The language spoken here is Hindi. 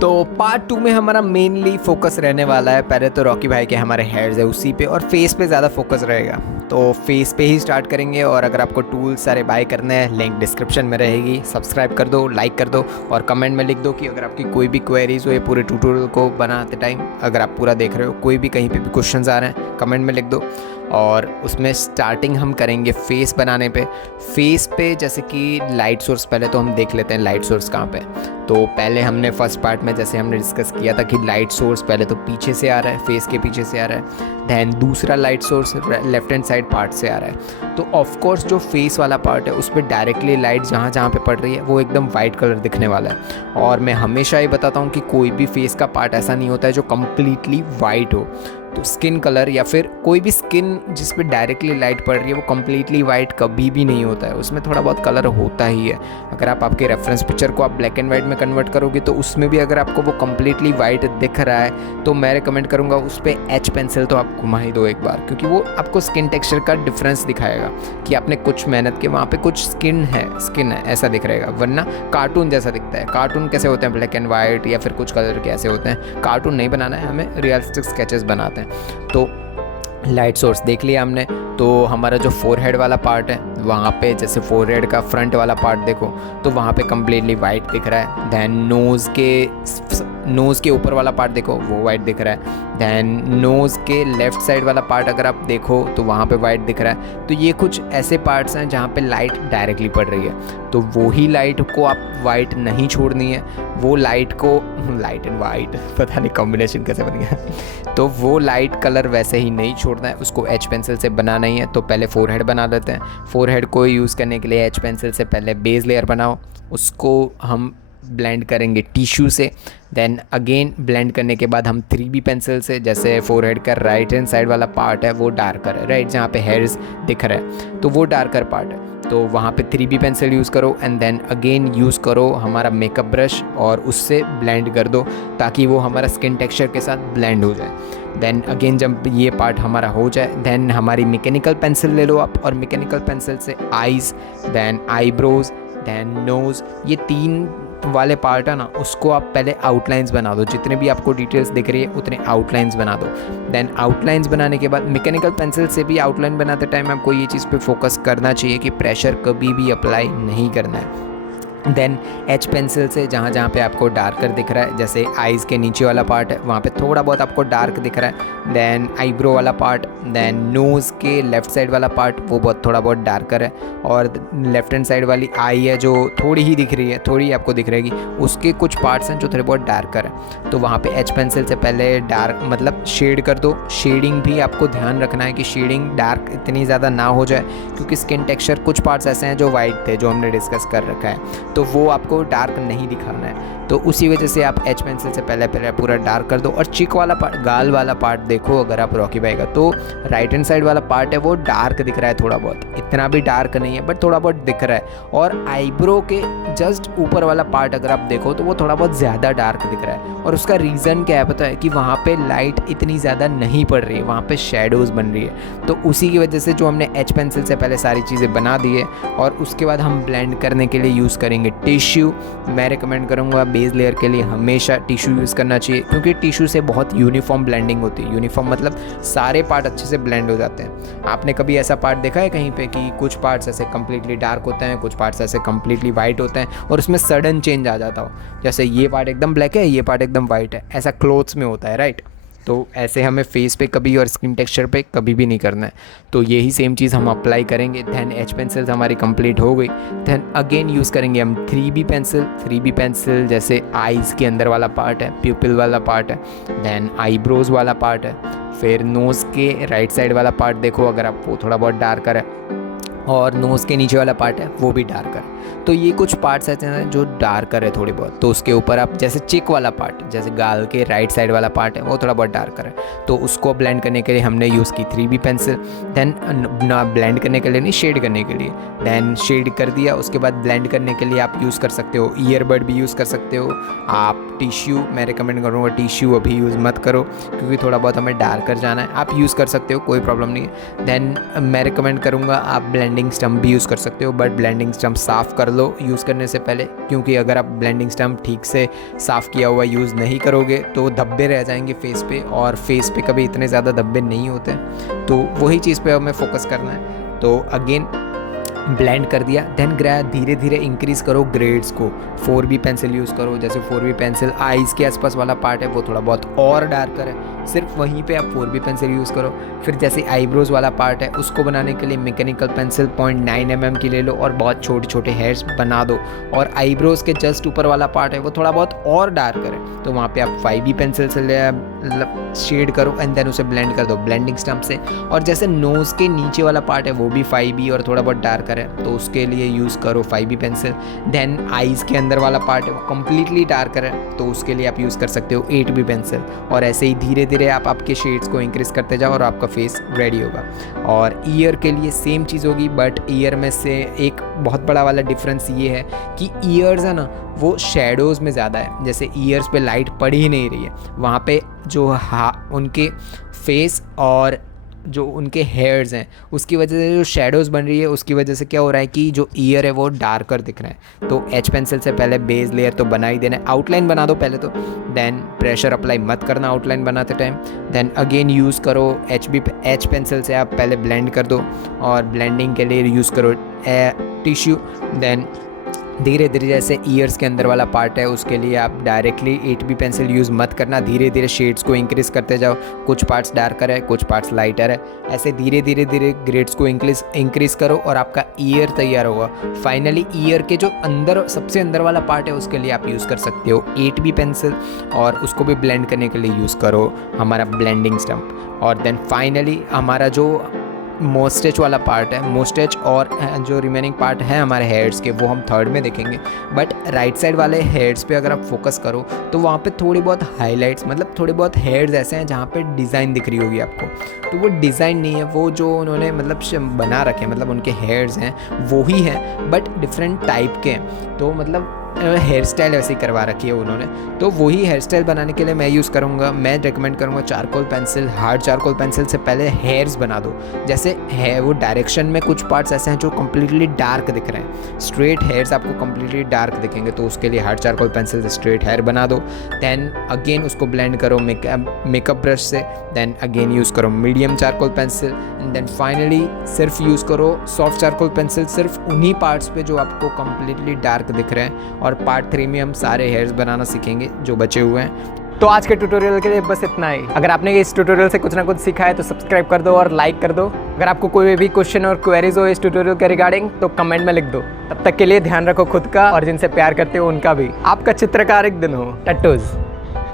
तो पार्ट 2 में हमारा मेनली फोकस रहने वाला है, पहले तो रॉकी भाई के हमारे हेयर्स है उसी पे, और फेस पे ज़्यादा फोकस रहेगा। तो फेस पे ही स्टार्ट करेंगे, और अगर आपको टूल्स सारे बाय करने हैं लिंक डिस्क्रिप्शन में रहेगी। सब्सक्राइब कर दो, लाइक कर दो, और कमेंट में लिख दो कि अगर आपकी कोई भी क्वेरीज हो ये पूरे ट्यूटोरियल को बनाते टाइम, अगर आप पूरा देख रहे हो, कोई भी कहीं पे भी क्वेश्चंस आ रहे हैं कमेंट में लिख दो। और उसमें स्टार्टिंग हम करेंगे फेस बनाने पे। फेस पे जैसे कि लाइट सोर्स, पहले तो हम देख लेते हैं लाइट सोर्स कहाँ पे। तो पहले हमने फर्स्ट पार्ट में जैसे हमने डिस्कस किया था कि लाइट सोर्स पहले तो पीछे से आ रहा है, फेस के पीछे से आ रहा है। दैन दूसरा light source left hand side part से आ रहा है। तो ऑफ कोर्स जो फेस वाला पार्ट है उस पर डायरेक्टली लाइट जहाँ जहाँ पे पड़ रही है वो एकदम वाइट कलर दिखने वाला है। और मैं हमेशा ये बताता हूँ कि कोई भी फेस का पार्ट ऐसा नहीं होता है जो कम्प्लीटली वाइट हो। तो स्किन कलर या फिर कोई भी स्किन जिस पे डायरेक्टली लाइट पड़ रही है वो कम्प्लीटली वाइट कभी भी नहीं होता है, उसमें थोड़ा बहुत कलर होता ही है। अगर आप आपके रेफरेंस पिक्चर को आप ब्लैक एंड वाइट में कन्वर्ट करोगे तो उसमें भी अगर आपको वो कम्प्लीटली वाइट दिख रहा है तो मैं रिकमेंड करूँगा उस पर एच पेंसिल तो आप घुमा ही दो एक बार, क्योंकि वो आपको स्किन टेक्सचर का डिफरेंस दिखाएगा कि आपने कुछ मेहनत की, वहाँ पे कुछ स्किन है ऐसा दिख रहेगा। वरना कार्टून जैसा दिखता है। कार्टून कैसे होते हैं, ब्लैक एंड वाइट या फिर कुछ कलर के ऐसे होते हैं। कार्टून नहीं बनाना है हमें, रियलिस्टिक स्केचेस बनाते हैं। तो लाइट सोर्स देख लिया हमने। तो हमारा जो फोरहेड वाला पार्ट है वहाँ पे, जैसे फोरहेड का फ्रंट वाला पार्ट देखो तो वहाँ पे कम्प्लीटली वाइट दिख रहा है। दैन नोज़ के ऊपर वाला पार्ट देखो वो वाइट दिख रहा है। दैन नोज़ के लेफ़्ट साइड वाला पार्ट अगर आप देखो तो वहाँ पे वाइट दिख रहा है। तो ये कुछ ऐसे पार्ट्स हैं जहाँ पे लाइट डायरेक्टली पड़ रही है। तो वो ही लाइट को आप वाइट नहीं छोड़नी है, वो लाइट को लाइट एंड वाइट पता नहीं कॉम्बिनेशन कैसे बन गया तो वो लाइट कलर वैसे ही नहीं छोड़ना है, उसको एच पेंसिल से बनाना ही है। तो पहले फोरहेड बना लेते हैं। फोरहेड को यूज़ करने के लिए एच पेंसिल से पहले बेस लेयर बनाओ, उसको हम ब्लेंड करेंगे टिश्यू से। देन अगेन ब्लेंड करने के बाद हम 3B पेंसिल से, जैसे फोरहेड का राइट हैंड साइड वाला पार्ट है वो डार्कर है, राइट जहाँ पे हेयर्स दिख रहा है तो वो डार्कर पार्ट है, तो वहाँ पे 3B पेंसिल यूज़ करो। एंड देन अगेन यूज़ करो हमारा मेकअप ब्रश और उससे ब्लेंड कर दो ताकि वो हमारा स्किन टेक्सचर के साथ ब्लेंड हो जाए। देन अगेन जब ये पार्ट हमारा हो जाए देन हमारी मैकेनिकल पेंसिल ले लो आप, और मैकेनिकल पेंसिल से eyes, then eyebrows, then nose, ये 3 वाले पार्ट है ना उसको आप पहले आउटलाइंस बना दो। जितने भी आपको डिटेल्स दिख रही है उतने आउटलाइंस बना दो। देन आउटलाइंस बनाने के बाद मैकेनिकल पेंसिल से भी आउटलाइन बनाते टाइम आपको ये चीज़ पे फोकस करना चाहिए कि प्रेशर कभी भी अप्लाई नहीं करना है। देन एच पेंसिल से जहाँ जहाँ पे आपको डार्कर दिख रहा है, जैसे आइज़ के नीचे वाला पार्ट है वहाँ पे थोड़ा बहुत आपको डार्क दिख रहा है। देन आईब्रो वाला पार्ट, देन नोज़ के लेफ़्ट साइड वाला पार्ट वो बहुत थोड़ा बहुत डार्कर है, और लेफ्ट हैंड साइड वाली आई है जो थोड़ी ही दिख रही है, थोड़ी आपको दिख रहेगी, उसके कुछ पार्ट्स हैं जो थोड़े बहुत डार्कर है। तो वहाँ पे एच पेंसिल से पहले डार्क मतलब शेड कर दो। शेडिंग भी आपको ध्यान रखना है कि शेडिंग डार्क इतनी ज़्यादा ना हो जाए, क्योंकि स्किन टेक्सचर कुछ पार्ट्स ऐसे हैं जो वाइट थे जो हमने डिस्कस कर रखा है, तो वो आपको डार्क नहीं दिखाना है। तो उसी वजह से आप एच पेंसिल से पहले पूरा डार्क कर दो। और चिक वाला पार्ट, गाल वाला पार्ट देखो अगर आप रॉकी भाई का, तो राइट हैंड साइड वाला पार्ट है वो डार्क दिख रहा है थोड़ा बहुत, इतना भी डार्क नहीं है बट थोड़ा बहुत दिख रहा है। और आईब्रो के जस्ट ऊपर वाला पार्ट अगर आप देखो तो वो थोड़ा बहुत ज़्यादा डार्क दिख रहा है, और उसका रीज़न क्या है पता है, कि वहाँ पे लाइट इतनी ज़्यादा नहीं पड़ रही है, वहाँ पे शेडोज़ बन रही है। तो उसी की वजह से जो हमने एच पेंसिल से पहले सारी चीज़ें बना दी है, और उसके बाद हम ब्लेंड करने के लिए यूज़ करेंगे टिश्यू। मैं रिकमेंड करूँगा बेस लेयर के लिए हमेशा टिश्यू यूज़ करना चाहिए, क्योंकि टिश्यू से बहुत यूनिफॉर्म ब्लेंडिंग होती है। यूनिफॉर्म मतलब सारे पार्ट अच्छे से ब्लेंड हो जाते हैं। आपने कभी ऐसा पार्ट देखा है कहीं पे कि कुछ पार्ट्स ऐसे कम्प्लीटली डार्क होते हैं, कुछ पार्ट्स ऐसे कम्प्लीटली वाइट होते हैं और उसमें सडन चेंज आ जाता हो, जैसे ये पार्ट एकदम ब्लैक है, ये पार्ट एकदम वाइट है, ऐसा क्लोथ्स में होता है, राइट। तो ऐसे हमें फेस पे कभी और स्किन टेक्सचर पे कभी भी नहीं करना है। तो यही सेम चीज़ हम अप्लाई करेंगे। दैन एच पेंसिल्स हमारी कंप्लीट हो गई। दैन अगेन यूज़ करेंगे हम 3B पेंसिल। 3B पेंसिल जैसे आईज़ के अंदर वाला पार्ट है, प्यूपिल वाला पार्ट है, दैन आईब्रोज़ वाला पार्ट है, फिर नोज़ के राइट साइड वाला पार्ट देखो अगर आपको थोड़ा बहुत डार्कर है, और नोज़ के नीचे वाला पार्ट है वो भी डार्कर है। तो ये कुछ पार्ट्स ऐसे हैं जो डार्कर है थोड़ी बहुत। तो उसके ऊपर आप जैसे चिक वाला पार्ट, जैसे गाल के राइट साइड वाला पार्ट है वो थोड़ा बहुत डार्कर है, तो उसको ब्लेंड करने के लिए हमने यूज़ की 3B पेंसिल। दैन ना ब्लेंड करने के लिए नहीं, शेड करने के लिए। दैन शेड कर दिया, उसके बाद ब्लेंड करने के लिए आप यूज़ कर सकते हो ईयरबड भी यूज़ कर सकते हो आप। टिश्यू मैं रिकमेंड करूँगा, टिश्यू अभी यूज़ मत करो क्योंकि थोड़ा बहुत हमें डार्कर जाना है। आप यूज़ कर सकते हो, कोई प्रॉब्लम नहीं है। दैन मैं रिकमेंड करूँगा आप ब्लेंडिंग स्टम्प भी यूज़ कर सकते हो, बट ब्लेंडिंग स्टम्प साफ़ ऑफ कर लो यूज़ करने से पहले, क्योंकि अगर आप ब्लेंडिंग स्टम्प ठीक से साफ़ किया हुआ यूज़ नहीं करोगे तो धब्बे रह जाएंगे फेस पे, और फेस पे कभी इतने ज़्यादा धब्बे नहीं होते। तो वही चीज़ पे हमें फोकस करना है। तो अगेन ब्लेंड कर दिया, देन धीरे धीरे इंक्रीज़ करो ग्रेड्स को। 4B पेंसिल यूज़ करो, जैसे 4B पेंसिल आईज़ के आसपास वाला पार्ट है वो थोड़ा बहुत और डार्कर है, सिर्फ वहीं पे आप 4B पेंसिल यूज़ करो। फिर जैसे आईब्रोज़ वाला पार्ट है उसको बनाने के लिए मैकेनिकल पेंसिल 0.9 mm की ले लो और बहुत छोटे छोटे हेयर्स बना दो। और आईब्रोज़ के जस्ट ऊपर वाला पार्ट है वो थोड़ा बहुत और डार्कर है, तो वहाँ पे आप 5B पेंसिल से शेड करो एंड देन उसे ब्लेंड कर दो ब्लेंडिंग स्टम्प से। और जैसे नोज़ के नीचे वाला पार्ट है वो भी 5B और थोड़ा बहुत डार्कर है, तो उसके लिए यूज़ करो 5B पेंसिल। देन आईज़ के अंदर वाला पार्ट है वो कम्प्लीटली डार्कर है, तो उसके लिए आप यूज़ कर सकते हो 8B पेंसिल। और ऐसे ही धीरे धीरे आप आपके शेड्स को इंक्रीज़ करते जाओ और आपका फेस रेडी होगा। और ईयर के लिए सेम चीज़ होगी, बट ईयर में से एक बहुत बड़ा वाला डिफरेंस ये है कि ईयर्स है ना वो शेडोज़ में ज़्यादा है। जैसे ईयर्स पे लाइट पड़ ही नहीं रही है, वहाँ पे जो उनके फेस और जो उनके हेयर्स हैं उसकी वजह से जो शेडोज़ बन रही है, उसकी वजह से क्या हो रहा है कि जो ईयर है वो डार्कर दिख रहे हैं। तो एच पेंसिल से पहले बेस लेयर तो बना ही देना है, आउटलाइन बना दो पहले तो, देन प्रेशर अप्लाई मत करना आउटलाइन बनाते टाइम। देन अगेन यूज़ करो एच पेंसिल से आप पहले ब्लेंड कर दो, और ब्लेंडिंग के लिए यूज़ करो टिश्यू। देन धीरे धीरे जैसे ईयर्स के अंदर वाला पार्ट है उसके लिए आप डायरेक्टली 8B पेंसिल यूज़ मत करना, धीरे धीरे शेड्स को इंक्रीज़ करते जाओ। कुछ पार्ट्स डार्कर है, कुछ पार्ट्स लाइटर है, ऐसे धीरे धीरे धीरे ग्रेड्स को इंक्रीज़ करो और आपका ईयर तैयार होगा। फाइनली ईयर के जो अंदर सबसे अंदर वाला पार्ट है उसके लिए आप यूज़ कर सकते हो 8B पेंसिल, और उसको भी ब्लेंड करने के लिए यूज़ करो हमारा ब्लेंडिंग स्टम्प। और देन फाइनली हमारा जो मोस्टेच वाला पार्ट है, मोस्टेच और जो रिमेनिंग पार्ट है हमारे हेयर्स के, वो हम थर्ड में देखेंगे। बट राइट साइड वाले हेयर्स पे अगर आप फोकस करो तो वहाँ पे थोड़ी बहुत हाइलाइट्स, मतलब थोड़े बहुत हेयर्स ऐसे हैं जहाँ पे डिज़ाइन दिख रही होगी आपको, तो वो डिज़ाइन नहीं है, वो जो उन्होंने मतलब बना रखे, मतलब उनके हेयर्स हैं वो ही हैं बट डिफरेंट टाइप के हैं। तो मतलब हेयर स्टाइल ऐसे ही करवा रखी है उन्होंने, तो वही हेयर स्टाइल बनाने के लिए मैं यूज़ करूँगा, मैं रिकमेंड करूँगा charcoal pencil. Hard charcoal pencil से पहले हेयर्स बना दो, जैसे है वो डायरेक्शन में कुछ पार्ट्स ऐसे हैं जो कम्प्लीटली डार्क दिख रहे हैं, स्ट्रेट हेयर्स आपको कम्प्लीटली डार्क दिखेंगे, तो उसके लिए हार्ड चारकोल पेंसिल से स्ट्रेट हेयर बना दो। देन अगेन उसको ब्लेंड करो मेकअप ब्रश से, देन अगेन यूज़ करो medium charcoal pencil, and then finally सिर्फ यूज़ करो सॉफ्ट चारकोल पेंसिल, सिर्फ उन्हीं पार्ट्स पे जो आपको कम्प्लीटली डार्क दिख रहे हैं। और पार्ट 3 में हम सारे हेयर्स बनाना सीखेंगे जो बचे हुए हैं। तो आज के ट्यूटोरियल के लिए बस इतना ही। अगर आपने इस ट्यूटोरियल से कुछ ना कुछ सीखा है तो सब्सक्राइब कर दो और लाइक कर दो। अगर आपको कोई भी क्वेश्चन और क्वेरीज हो इस ट्यूटोरियल के रिगार्डिंग तो कमेंट में लिख दो। तब तक के लिए ध्यान रखो खुद का और जिनसे प्यार करते हो उनका भी। आपका चित्रकारिक दिन हो। टट्टूज।